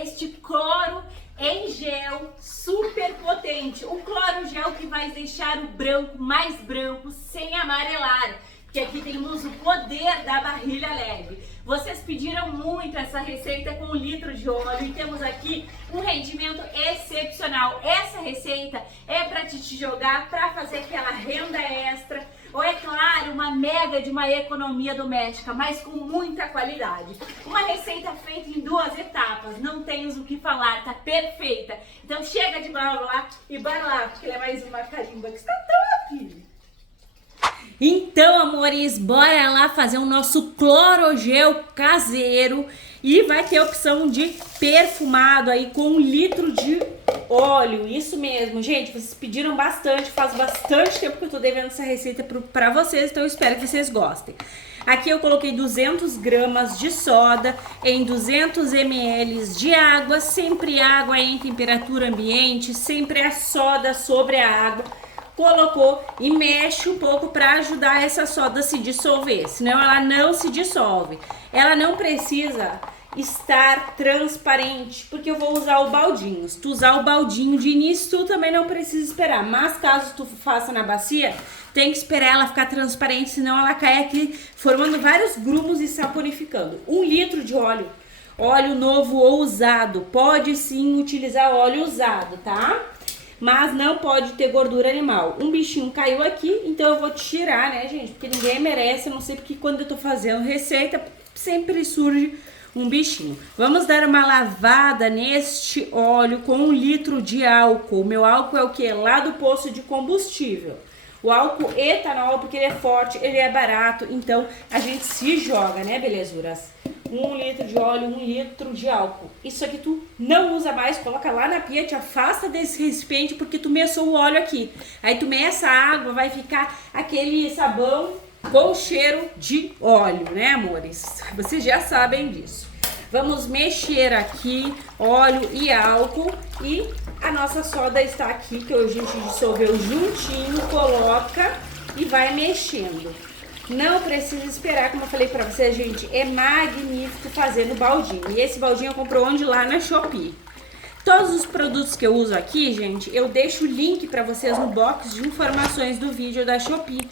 este cloro em gel super potente. O cloro gel que vai deixar o branco mais branco sem amarelar. Que aqui temos o poder da barrilha leve. Vocês pediram muito essa receita com 1 litro de óleo e temos aqui um rendimento excepcional. Essa receita é para te jogar para fazer aquela renda extra, ou é claro, uma mega de uma economia doméstica, mas com muita qualidade. Uma receita feita em 2 etapas, não temos o que falar, tá perfeita. Então chega de blá blá blá e bora lá, porque é mais uma carimba que está top! Então, amores, bora lá fazer o nosso clorogel caseiro e vai ter a opção de perfumado aí com 1 litro de óleo. Isso mesmo, gente, vocês pediram bastante, faz bastante tempo que eu tô devendo essa receita pra vocês, então eu espero que vocês gostem. Aqui eu coloquei 200 gramas de soda em 200 ml de água, sempre água em temperatura ambiente, sempre a soda sobre a água. Colocou e mexe um pouco para ajudar essa soda a se dissolver, senão ela não se dissolve. Ela não precisa estar transparente, porque eu vou usar o baldinho. Se tu usar o baldinho de início, tu também não precisa esperar, mas caso tu faça na bacia, tem que esperar ela ficar transparente, senão ela cai aqui formando vários grumos e saponificando. 1 litro de óleo, óleo novo ou usado, pode sim utilizar óleo usado, tá? Mas não pode ter gordura animal. Um bichinho caiu aqui, então eu vou tirar, né, gente? Porque ninguém merece, a não ser porque quando eu tô fazendo receita, sempre surge um bichinho. Vamos dar uma lavada neste óleo com 1 litro de álcool. O meu álcool é o que? Lá do posto de combustível. O álcool etanol, porque ele é forte, ele é barato, então a gente se joga, né, belezuras? 1 litro de óleo, 1 litro de álcool. Isso aqui tu não usa mais, coloca lá na pia, te afasta desse recipiente porque tu meçou o óleo aqui. Aí tu meça a água, vai ficar aquele sabão com cheiro de óleo, né, amores? Vocês já sabem disso. Vamos mexer aqui óleo e álcool e a nossa soda está aqui, que a gente dissolveu juntinho, coloca e vai mexendo. Não precisa esperar, como eu falei pra vocês, gente, é magnífico fazer no baldinho. E esse baldinho eu compro onde? Lá na Shopee. Todos os produtos que eu uso aqui, gente, eu deixo o link pra vocês no box de informações do vídeo da Shopee.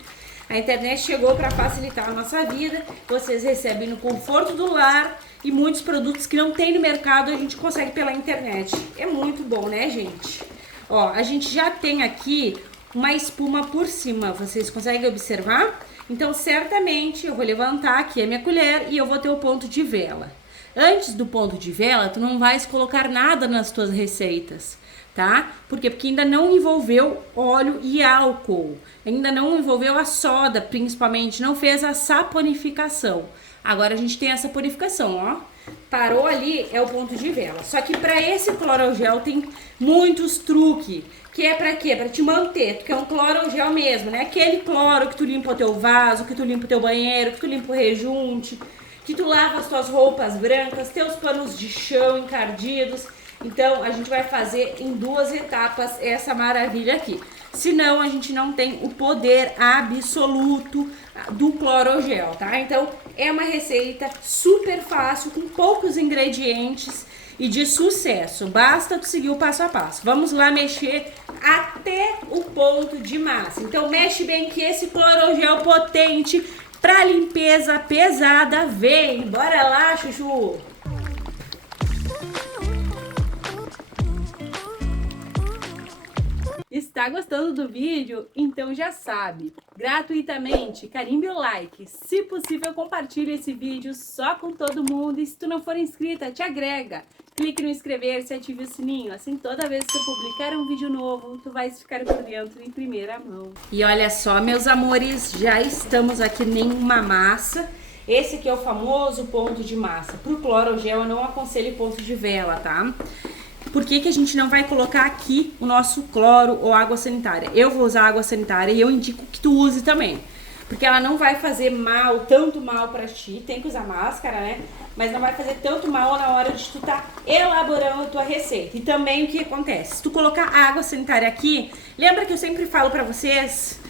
A internet chegou para facilitar a nossa vida, vocês recebem no conforto do lar e muitos produtos que não tem no mercado a gente consegue pela internet. É muito bom, né, gente? Ó, a gente já tem aqui uma espuma por cima, vocês conseguem observar? Então, certamente, eu vou levantar aqui a minha colher e eu vou ter o ponto de vela. Antes do ponto de vela, tu não vais colocar nada nas tuas receitas, tá? Por quê? Porque ainda não envolveu óleo e álcool. Ainda não envolveu a soda, principalmente. Não fez a saponificação. Agora a gente tem a saponificação, ó. Parou ali, é o ponto de vela. Só que para esse clorogel tem muitos truques. Que é pra quê? Pra te manter. Tu quer um clorogel mesmo, né? Aquele cloro que tu limpa o teu vaso, que tu limpa o teu banheiro, que tu limpa o rejunte, que tu lava as tuas roupas brancas, teus panos de chão encardidos. Então, a gente vai fazer em 2 etapas essa maravilha aqui. Senão, a gente não tem o poder absoluto do clorogel, tá? Então, é uma receita super fácil, com poucos ingredientes e de sucesso. Basta tu seguir o passo a passo. Vamos lá mexer até o ponto de massa. Então, mexe bem que esse clorogel potente pra limpeza pesada vem. Bora lá, chuchu! Está gostando do vídeo? Então já sabe, gratuitamente, carimbe o like, se possível compartilhe esse vídeo só com todo mundo e se tu não for inscrita, te agrega, clique no inscrever-se e ative o sininho, assim toda vez que eu publicar um vídeo novo, tu vais ficar por dentro em primeira mão. E olha só, meus amores, já estamos aqui em uma massa. Esse aqui é o famoso ponto de massa. Pro clorogel eu não aconselho ponto de vela, tá? Por que que a gente não vai colocar aqui o nosso cloro ou água sanitária? Eu vou usar água sanitária e eu indico que tu use também. Porque ela não vai fazer mal, tanto mal pra ti, tem que usar máscara, né? Mas não vai fazer tanto mal na hora de tu tá elaborando a tua receita. E também o que acontece? Se tu colocar água sanitária aqui, lembra que eu sempre falo pra vocês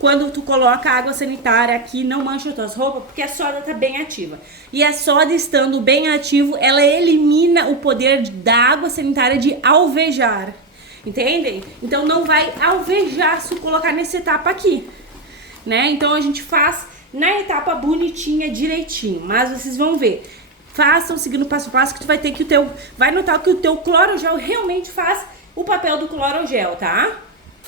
quando tu coloca água sanitária aqui, não mancha as tuas roupas, porque a soda tá bem ativa. E a soda estando bem ativo, ela elimina o poder da água sanitária de alvejar. Entendem? Então não vai alvejar se colocar nessa etapa aqui, né? Então a gente faz na etapa bonitinha, direitinho. Mas vocês vão ver. Façam seguindo passo a passo que tu vai ter que vai notar que o teu clorogel realmente faz o papel do clorogel, tá?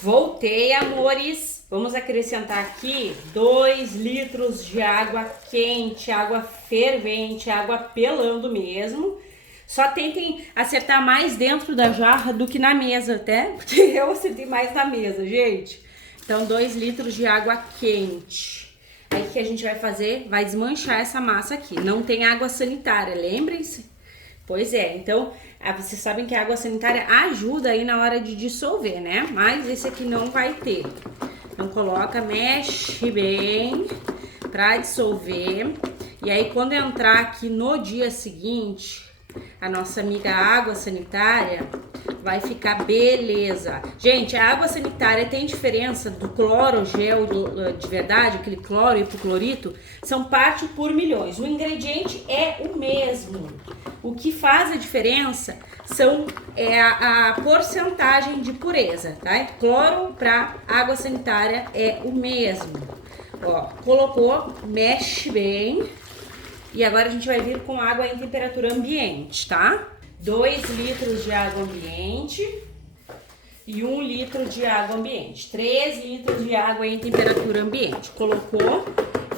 Voltei, amores. Vamos acrescentar aqui 2 litros de água quente, água fervente, água pelando mesmo. Só tentem acertar mais dentro da jarra do que na mesa, até, porque eu acertei mais na mesa, gente. Então, 2 litros de água quente. Aí, o que a gente vai fazer? Vai desmanchar essa massa aqui. Não tem água sanitária, lembrem-se? Pois é, então, vocês sabem que a água sanitária ajuda aí na hora de dissolver, né? Mas esse aqui não vai ter. Então, coloca, mexe bem pra dissolver. E aí, quando entrar aqui no dia seguinte, a nossa amiga água sanitária vai ficar beleza. Gente, a água sanitária tem diferença do clorogel de verdade, aquele cloro e hipoclorito, são parte por milhões. O ingrediente é o mesmo. O que faz a diferença é a porcentagem de pureza, tá? Cloro para água sanitária é o mesmo. Ó, colocou, mexe bem. E agora a gente vai vir com água em temperatura ambiente, tá? 2 litros de água ambiente e 1 litro de água ambiente. 3 litros de água em temperatura ambiente. Colocou,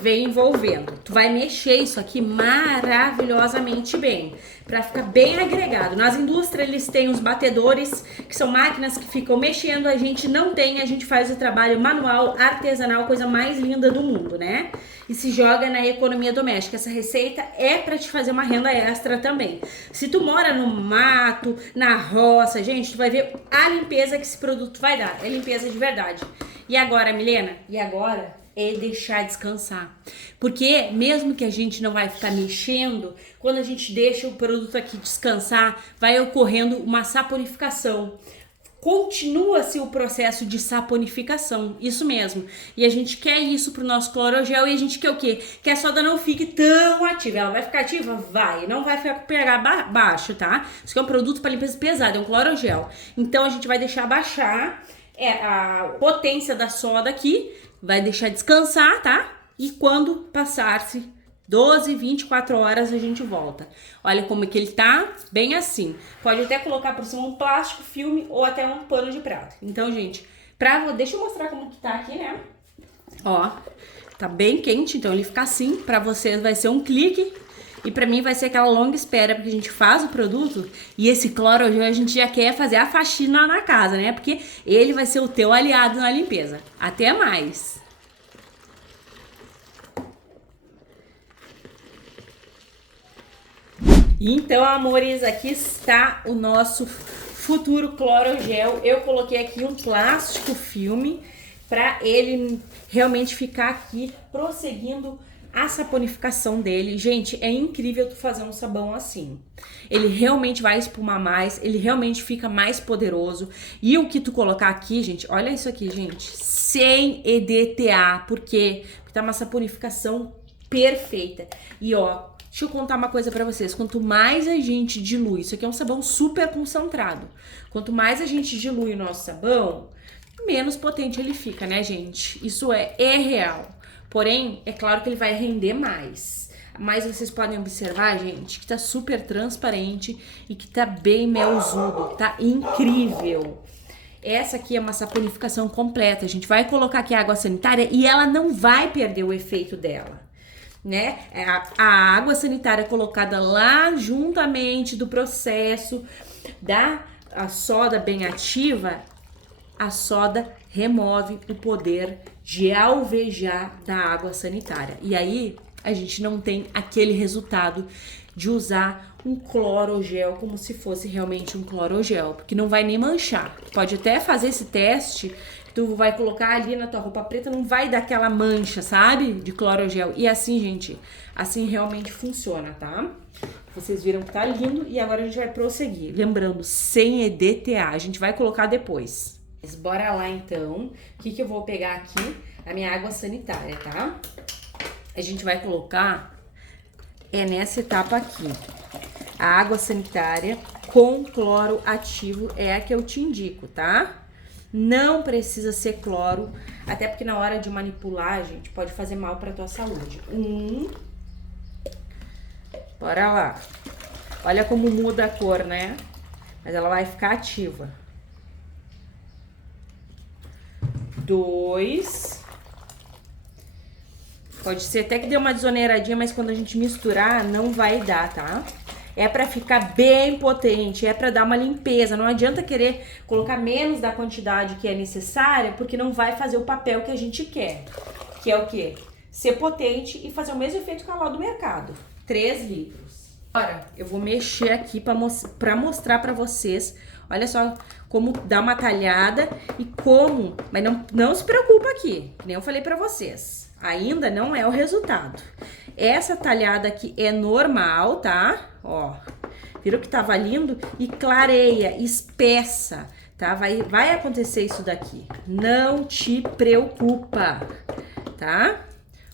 vem envolvendo. Tu vai mexer isso aqui maravilhosamente bem, para ficar bem agregado. Nas indústrias eles têm os batedores, que são máquinas que ficam mexendo, a gente não tem, a gente faz o trabalho manual, artesanal, coisa mais linda do mundo, né? E se joga na economia doméstica. Essa receita é para te fazer uma renda extra também. Se tu mora no mato, na roça, gente, tu vai ver a limpeza que esse produto vai dar. É limpeza de verdade. E agora, Milena? E agora é deixar descansar. Porque mesmo que a gente não vai ficar mexendo, quando a gente deixa o produto aqui descansar, vai ocorrendo uma saponificação. Continua-se o processo de saponificação, isso mesmo. E a gente quer isso pro nosso clorogel e a gente quer o quê? Que a soda não fique tão ativa. Ela vai ficar ativa? Vai. Não vai ficar com pH baixo, tá? Isso aqui é um produto para limpeza pesada, é um clorogel. Então a gente vai deixar baixar a potência da soda aqui, vai deixar descansar, tá? E quando passar-se 12, 24 horas a gente volta. Olha como é que ele tá, bem assim. Pode até colocar por cima um plástico, filme ou até um pano de prato. Então, gente, deixa eu mostrar como que tá aqui, né? Ó, tá bem quente, então ele fica assim. Pra vocês vai ser um clique e pra mim vai ser aquela longa espera, porque a gente faz o produto e esse clorogel a gente já quer fazer a faxina na casa, né? Porque ele vai ser o teu aliado na limpeza. Até mais! Então, amores, aqui está o nosso futuro clorogel. Eu coloquei aqui um plástico filme para ele realmente ficar aqui prosseguindo a saponificação dele. Gente, é incrível tu fazer um sabão assim. Ele realmente vai espumar mais, ele realmente fica mais poderoso. E o que tu colocar aqui, gente, olha isso aqui, gente, sem EDTA. Por quê? Porque tá uma saponificação perfeita. E ó, deixa eu contar uma coisa pra vocês. Quanto mais a gente dilui, isso aqui é um sabão super concentrado. Quanto mais a gente dilui o nosso sabão, menos potente ele fica, né, gente? Isso é real. Porém, é claro que ele vai render mais. Mas vocês podem observar, gente, que tá super transparente e que tá bem melzudo. Tá incrível. Essa aqui é uma saponificação completa. A gente vai colocar aqui a água sanitária e ela não vai perder o efeito dela, né? A água sanitária colocada lá juntamente do processo a soda bem ativa, a soda remove o poder de alvejar da água sanitária. E aí a gente não tem aquele resultado de usar um clorogel como se fosse realmente um clorogel, porque não vai nem manchar. Pode até fazer esse teste, tu vai colocar ali na tua roupa preta, não vai dar aquela mancha, sabe? De clorogel. E assim, gente, assim realmente funciona, tá? Vocês viram que tá lindo e agora a gente vai prosseguir. Lembrando, sem EDTA, a gente vai colocar depois. Mas bora lá então. O que eu vou pegar aqui? a minha água sanitária, tá? A gente vai colocar nessa etapa aqui. A água sanitária com cloro ativo é a que eu te indico, tá? Não precisa ser cloro, até porque na hora de manipular, gente, pode fazer mal pra tua saúde. Bora lá. Olha como muda a cor, né? Mas ela vai ficar ativa. 2. Pode ser até que dê uma desoneiradinha, mas quando a gente misturar, não vai dar, tá? É pra ficar bem potente, é pra dar uma limpeza. Não adianta querer colocar menos da quantidade que é necessária, porque não vai fazer o papel que a gente quer. Que é o quê? Ser potente e fazer o mesmo efeito que a lá do mercado. 3 litros. Agora, eu vou mexer aqui pra mostrar pra vocês. Olha só como dá uma talhada e como... Mas não se preocupa aqui, que nem eu falei pra vocês. Ainda não é o resultado. Essa talhada aqui é normal, tá? Ó, viram que tava lindo? E clareia, espessa, tá? Vai acontecer isso daqui. Não te preocupa, tá?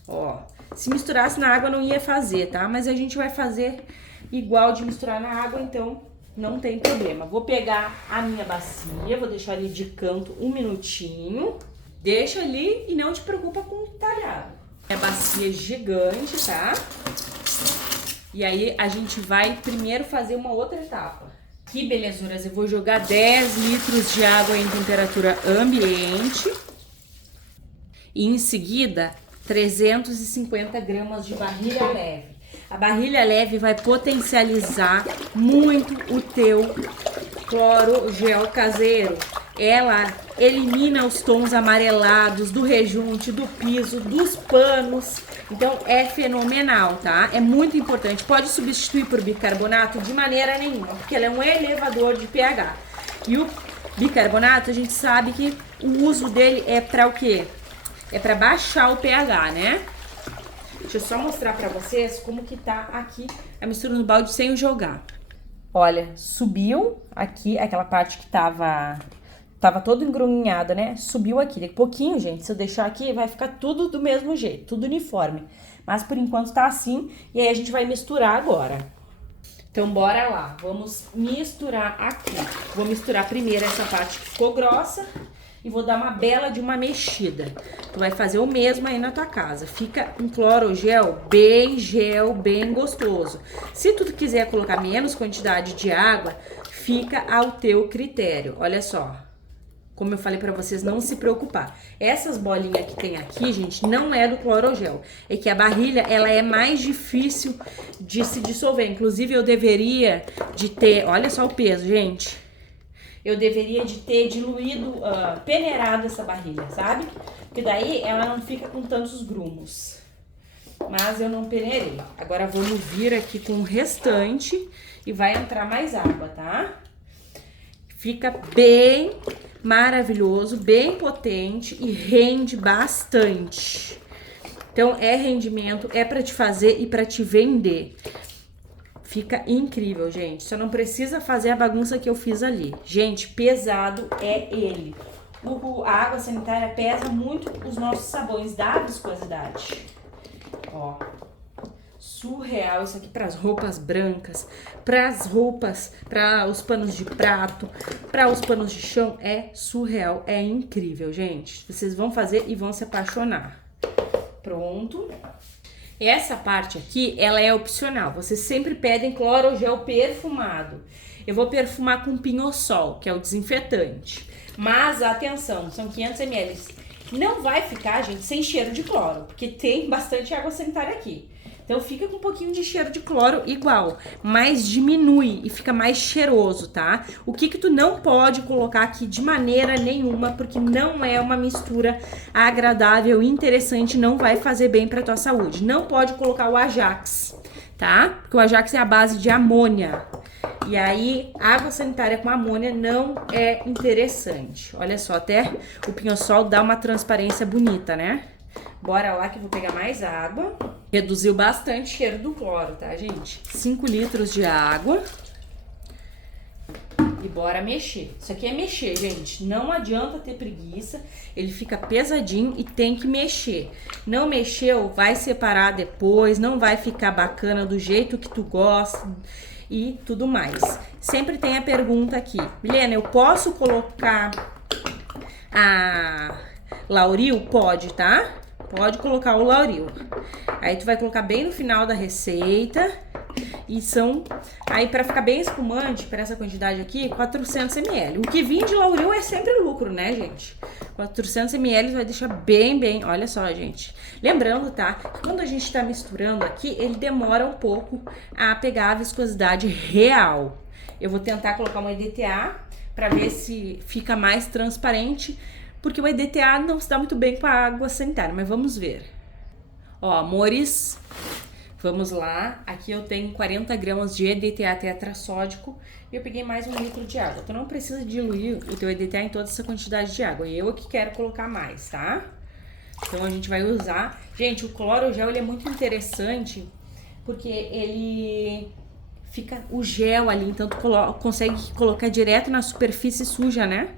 Ó, se misturasse na água não ia fazer, tá? Mas a gente vai fazer igual de misturar na água, então não tem problema. Vou pegar a minha bacia, vou deixar ali de canto 1 minutinho. Deixa ali e não te preocupa com o talhado. É bacia gigante, tá? E aí a gente vai primeiro fazer uma outra etapa. Aqui, belezuras, eu vou jogar 10 litros de água em temperatura ambiente. E em seguida, 350 gramas de barrilha leve. A barrilha leve vai potencializar muito o teu cloro gel caseiro. Ela elimina os tons amarelados do rejunte, do piso, dos panos. Então é fenomenal, tá? É muito importante. Pode substituir por bicarbonato de maneira nenhuma, porque ela é um elevador de pH. E o bicarbonato, a gente sabe que o uso dele é para o quê? É para baixar o pH, né? Deixa eu só mostrar pra vocês como que tá aqui a mistura no balde sem jogar. Olha, subiu aqui aquela parte que tava todo engrunhada, né? Subiu aqui. Daqui a pouquinho, gente, se eu deixar aqui, vai ficar tudo do mesmo jeito, tudo uniforme. Mas por enquanto tá assim, e aí a gente vai misturar agora. Então, bora lá. Vamos misturar aqui. Vou misturar primeiro essa parte que ficou grossa e vou dar uma bela de uma mexida. Tu vai fazer o mesmo aí na tua casa. Fica um clorogel, bem gostoso. Se tu quiser colocar menos quantidade de água, fica ao teu critério. Olha só. Como eu falei pra vocês, não se preocupar. Essas bolinhas que tem aqui, gente, não é do clorogel. É que a barrilha, ela é mais difícil de se dissolver. Inclusive, eu deveria de ter... Olha só o peso, gente. Eu deveria de ter diluído, peneirado essa barrilha, sabe? Porque daí ela não fica com tantos grumos. Mas eu não peneirei. Agora vamos vir aqui com o restante e vai entrar mais água, tá? Fica bem maravilhoso, bem potente e rende bastante. Então é rendimento, é pra te fazer e pra te vender. Fica incrível, gente. Só não precisa fazer a bagunça que eu fiz ali. Gente, pesado é ele. A água sanitária pesa muito os nossos sabões da viscosidade. Ó, surreal isso aqui para as roupas brancas, para as roupas, para os panos de prato, para os panos de chão. É surreal, é incrível, gente. Vocês vão fazer e vão se apaixonar. Pronto. Essa parte aqui, ela é opcional. Vocês sempre pedem clorogel perfumado. Eu vou perfumar com pinho-sol, que é o desinfetante. Mas, atenção, são 500 ml. Não vai ficar, gente, sem cheiro de cloro, porque tem bastante água sanitária aqui. Então, fica com um pouquinho de cheiro de cloro igual, mas diminui e fica mais cheiroso, tá? O que tu não pode colocar aqui de maneira nenhuma, porque não é uma mistura agradável e interessante, não vai fazer bem pra tua saúde. Não pode colocar o Ajax, tá? Porque o Ajax é a base de amônia. E aí, água sanitária com amônia não é interessante. Olha só, até o pinho-sol dá uma transparência bonita, né? Bora lá que eu vou pegar mais água. Reduziu bastante o cheiro do cloro, tá, gente? 5 litros de água. E bora mexer. Isso aqui é mexer, gente. Não adianta ter preguiça. Ele fica pesadinho e tem que mexer. Não mexeu, vai separar depois. Não vai ficar bacana do jeito que tu gosta e tudo mais. Sempre tem a pergunta aqui. Milena, eu posso colocar a lauril? Pode, tá? Pode colocar o lauril. Aí tu vai colocar bem no final da receita. E são, aí pra ficar bem espumante, pra essa quantidade aqui, 400 ml. O que vem de lauril é sempre lucro, né, gente? 400 ml vai deixar bem, olha só, gente. Lembrando, tá, que quando a gente tá misturando aqui, ele demora um pouco a pegar a viscosidade real. Eu vou tentar colocar uma EDTA pra ver se fica mais transparente, porque o EDTA não se dá muito bem com a água sanitária, mas vamos ver. Ó, amores... Vamos lá, aqui eu tenho 40 gramas de EDTA tetrassódico e eu peguei mais 1 litro de água. Tu não precisa diluir o teu EDTA em toda essa quantidade de água, eu que quero colocar mais, tá? Então a gente vai usar... Gente, o clorogel ele é muito interessante porque ele fica o gel ali, então tu consegue colocar direto na superfície suja, né?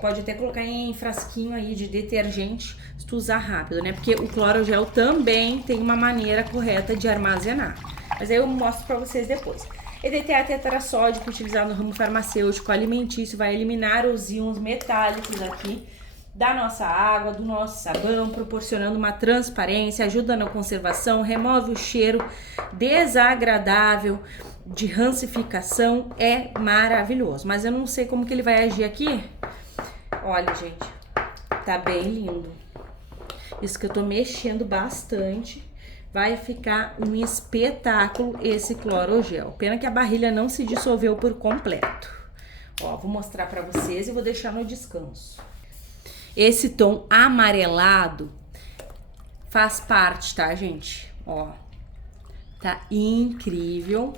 Pode até colocar em frasquinho aí de detergente, se tu usar rápido, né? Porque o clorogel também tem uma maneira correta de armazenar. Mas aí eu mostro pra vocês depois. EDTA tetrassódico utilizado no ramo farmacêutico alimentício vai eliminar os íons metálicos aqui da nossa água, do nosso sabão, proporcionando uma transparência, ajuda na conservação, remove o cheiro desagradável de rancificação, é maravilhoso. Mas eu não sei como que ele vai agir aqui. Olha, gente, tá bem lindo. Isso que eu tô mexendo bastante. Vai ficar um espetáculo esse clorogel. Pena que a barrilha não se dissolveu por completo. Ó, vou mostrar pra vocês e vou deixar no descanso. Esse tom amarelado faz parte, tá, gente? Ó, tá incrível.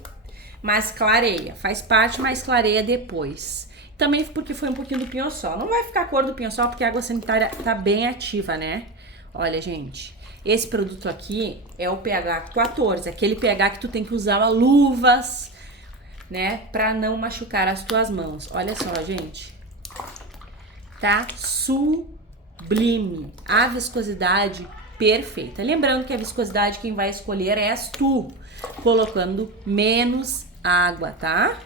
Mas clareia, faz parte, mas clareia depois. Também porque foi um pouquinho do pinho-sol. Não vai ficar a cor do pinho-sol porque a água sanitária tá bem ativa, né? Olha, gente, esse produto aqui é o pH 14, aquele pH que tu tem que usar luvas, né? Pra não machucar as tuas mãos. Olha só, gente. Tá sublime. A viscosidade perfeita. Lembrando que a viscosidade quem vai escolher és tu, colocando menos água, tá?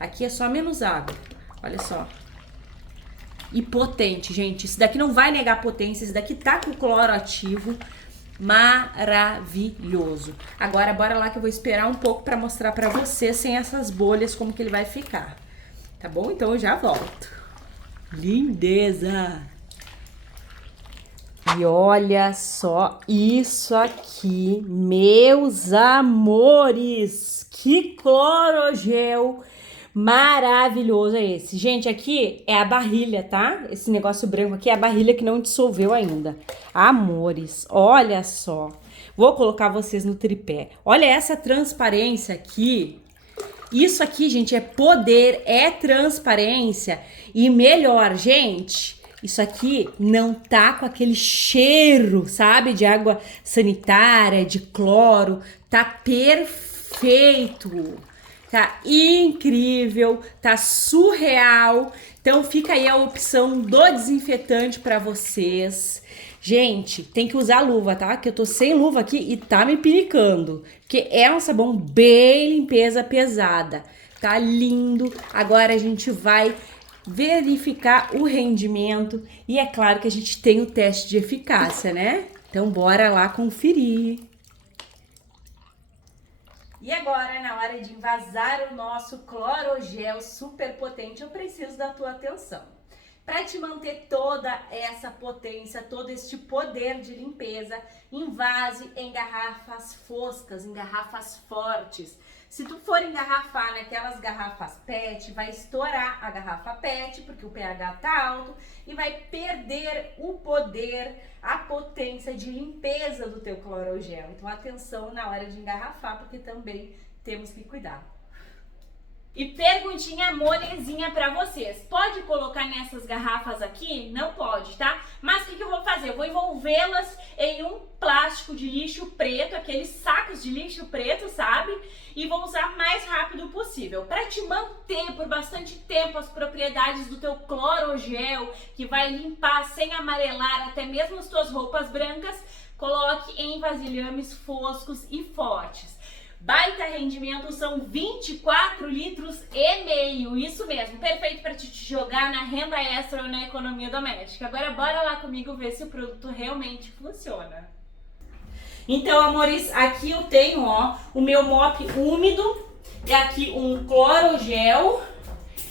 Aqui é só menos água. Olha só. E potente, gente. Esse daqui não vai negar potência. Esse daqui tá com cloro ativo. Maravilhoso. Agora, bora lá que eu vou esperar um pouco pra mostrar pra vocês sem essas bolhas como que ele vai ficar. Tá bom? Então eu já volto. Lindeza! E olha só isso aqui, meus amores! Que clorogel maravilhoso é esse. Gente, aqui é a barrilha, tá? Esse negócio branco aqui é a barrilha que não dissolveu ainda. Amores, olha só. Vou colocar vocês no tripé. Olha essa transparência aqui. Isso aqui, gente, é poder, é transparência. E melhor, gente, isso aqui não tá com aquele cheiro, sabe? De água sanitária, de cloro. Tá perfeito. Tá incrível, tá surreal. Então fica aí a opção do desinfetante para vocês. Gente, tem que usar luva, tá? Que eu tô sem luva aqui e tá me pinicando. Porque é um sabão bem limpeza pesada. Tá lindo. Agora a gente vai verificar o rendimento. E é claro que a gente tem o teste de eficácia, né? Então bora lá conferir. E agora, na hora de envasar o nosso clorogel super potente, eu preciso da tua atenção. Para te manter toda essa potência, todo este poder de limpeza, envase em garrafas foscas, em garrafas fortes. Se tu for engarrafar naquelas garrafas PET, vai estourar a garrafa PET, porque o pH tá alto, e vai perder o poder, a potência de limpeza do teu clorogel. Então atenção na hora de engarrafar, porque também temos que cuidar. E perguntinha molezinha pra vocês. Pode colocar nessas garrafas aqui? Não pode, tá? Mas o que eu vou fazer? Eu vou envolvê-las em um plástico de lixo preto, aqueles sacos de lixo preto, sabe? E vou usar mais rápido possível. Pra te manter por bastante tempo as propriedades do teu clorogel, que vai limpar sem amarelar até mesmo as tuas roupas brancas, coloque em vasilhames foscos e fortes. Baita rendimento, são 24 litros e meio, isso mesmo, perfeito para te jogar na renda extra ou na economia doméstica. Agora bora lá comigo ver se o produto realmente funciona. Então, amores, aqui eu tenho, ó, o meu mop úmido e aqui um clorogel.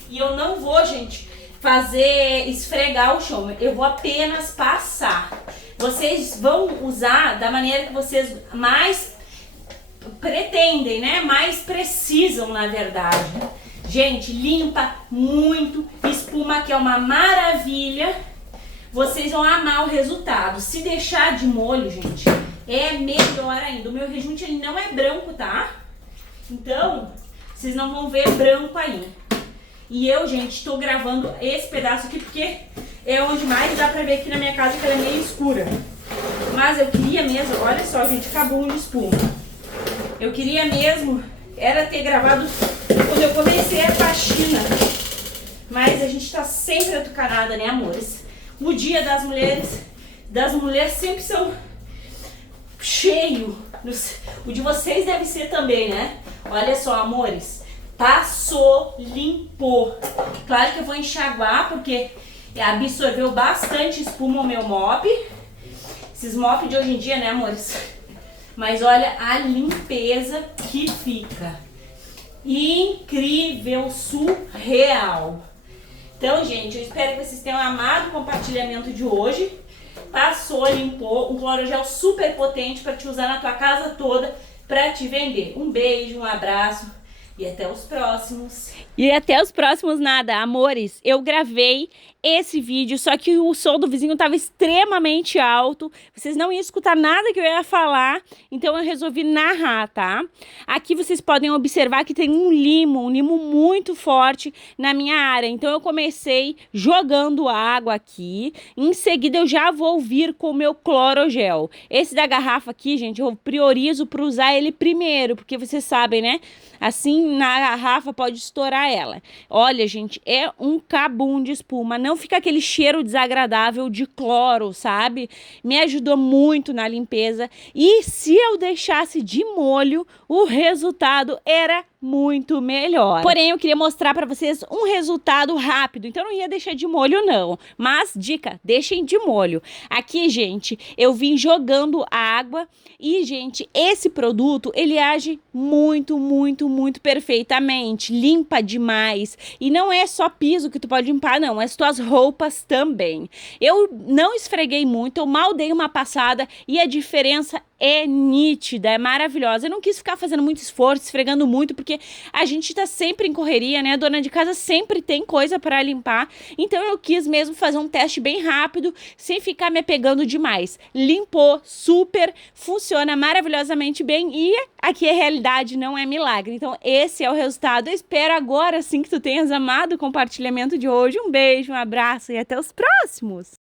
E eu não vou, gente, fazer esfregar o chão, eu vou apenas passar. Vocês vão usar da maneira que vocês mais pretendem, né? Mais precisam, na verdade. Gente, limpa muito, espuma que é uma maravilha. Vocês vão amar o resultado. Se deixar de molho, gente, é melhor ainda. O meu rejunte, ele não é branco, tá? Então, vocês não vão ver branco aí. E eu, gente, tô gravando esse pedaço aqui porque é onde mais dá pra ver aqui na minha casa, que ela é meio escura. Mas eu queria mesmo, olha só, gente, acabou de espuma. Eu queria mesmo, era ter gravado quando eu comecei a faxina. Mas a gente tá sempre atucanada, né, amores? O dia das mulheres sempre são cheio. O de vocês deve ser também, né? Olha só, amores. Passou, limpou. Claro que eu vou enxaguar, porque absorveu bastante espuma o meu mop. Esses mop de hoje em dia, né, amores? Mas olha a limpeza que fica. Incrível, surreal. Então, gente, eu espero que vocês tenham amado o compartilhamento de hoje. Passou, limpou, um clorogel super potente para te usar na tua casa toda, para te vender. Um beijo, um abraço e até os próximos. E até os próximos nada, amores. Eu gravei esse vídeo, só que o som do vizinho estava extremamente alto. Vocês não iam escutar nada que eu ia falar, então eu resolvi narrar, tá? Aqui vocês podem observar que tem um limo muito forte na minha área. Então eu comecei jogando água aqui, em seguida eu já vou vir com o meu clorogel. Esse da garrafa aqui, gente, eu priorizo para usar ele primeiro, porque vocês sabem, né? Assim, na garrafa pode estourar ela. Olha, gente, é um cabum de espuma. Não fica aquele cheiro desagradável de cloro, sabe? Me ajudou muito na limpeza. E se eu deixasse de molho, o resultado era muito melhor. Porém, eu queria mostrar pra vocês um resultado rápido, então eu não ia deixar de molho não, mas dica, deixem de molho. Aqui, gente, eu vim jogando água e, gente, esse produto, ele age muito perfeitamente, limpa demais, e não é só piso que tu pode limpar, não, as tuas roupas também. Eu não esfreguei muito, eu mal dei uma passada e a diferença é nítida, é maravilhosa. Eu não quis ficar fazendo muito esforço, esfregando muito, porque a gente tá sempre em correria, né? A dona de casa sempre tem coisa para limpar. Então eu quis mesmo fazer um teste bem rápido, sem ficar me apegando demais. Limpou, super, funciona maravilhosamente bem e aqui é realidade, não é milagre. Então esse é o resultado. Eu espero agora sim que tu tenhas amado o compartilhamento de hoje. Um beijo, um abraço e até os próximos!